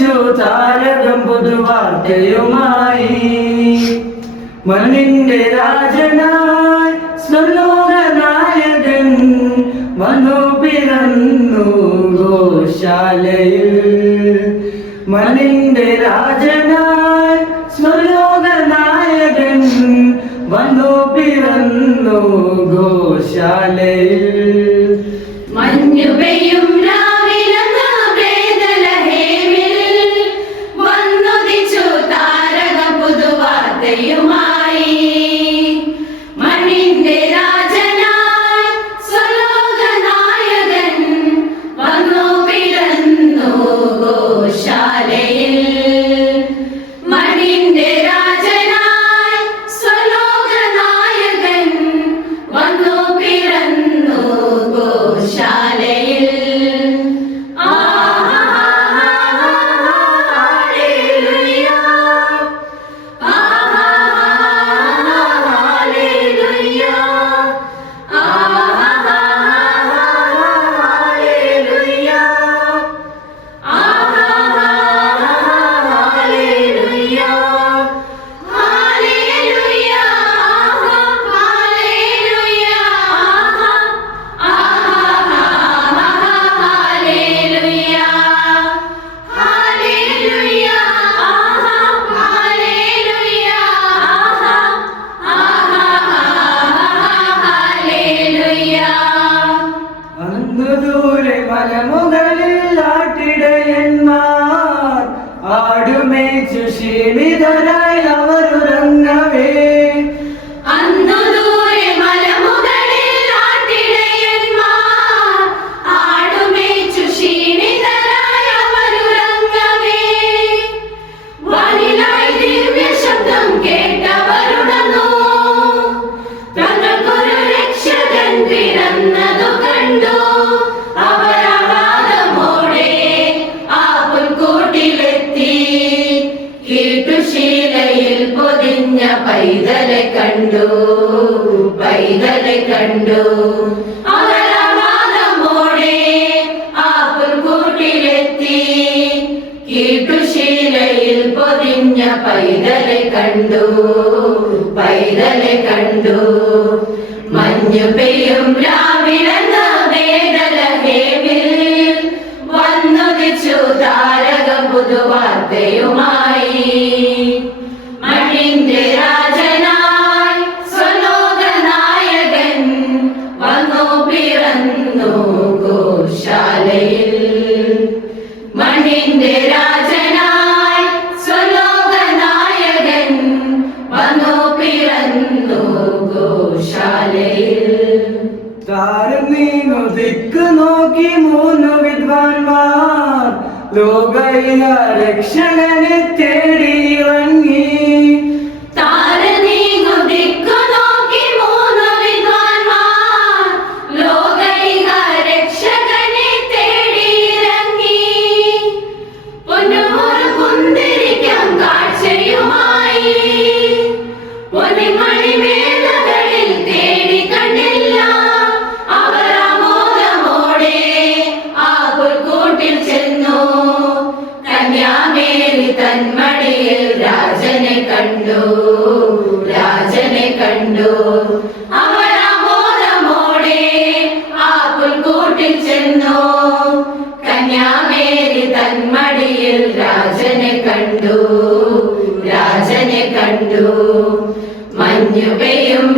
വന്നൊതിച്ചു താരകം പുതുവാർത്തയുമായി. മണ്ണിന്റെ രാജനായി സ്വർലോകനായകൻ വന്നു പിറന്നു ഗോശാലയിൽ. മണ്ണിന്റെ രാജനായി സ്വർലോകനായകൻ വന്നു പിറന്നു ഗോശാലയിൽ. മഞ്ഞു പെയ്യും മലമുകളിൽ ആട്ടിടയന്മാർ ആടുമേച്ചു ക്ഷീണിതരായി അവരുറങ്ങവേ. പൈതലെ കണ്ടു, പൈതലെ കണ്ടു. അവരമാനമോടെ ആ പുൽക്കൂട്ടിലെത്തി. കീട്ടുശീലയിൽ പൊതിഞ്ഞ പൈതലെ കണ്ടു, പൈതലെ കണ്ടു. മഞ്ഞു പെയ്യും രാവിലെന്ന വേദലഹേമിൽ വന്നൊതിച്ചു താരകം പുതുവാർത്തയുമായി. മണ്ണിന്റെ രാജനായി സ്വലോകനായകൻ വന്നു പിറന്നു ഗോശാലയിൽ. മണ്ണിന്റെ രാജനായി സ്വലോകനായകൻ വന്നു പിറന്നു ഗോശാലയിൽ. താരം നീങ്ങു ദിക്ക് നോക്കി മൂന്നു വിദ്വാൻമാർ ലോകൈക രക്ഷകനെ തേടി ഇറങ്ങി. തന്മടിയിൽ രാജനെ കണ്ടു, രാജനെ കണ്ടു. അവരാമോദമോടെ ആ പുൽക്കൂട്ടിൽ ചെന്നു. കന്യാമേരി തന്മടിയിൽ രാജനെ കണ്ടു, രാജനെ കണ്ടു. മഞ്ഞു പെയ്യും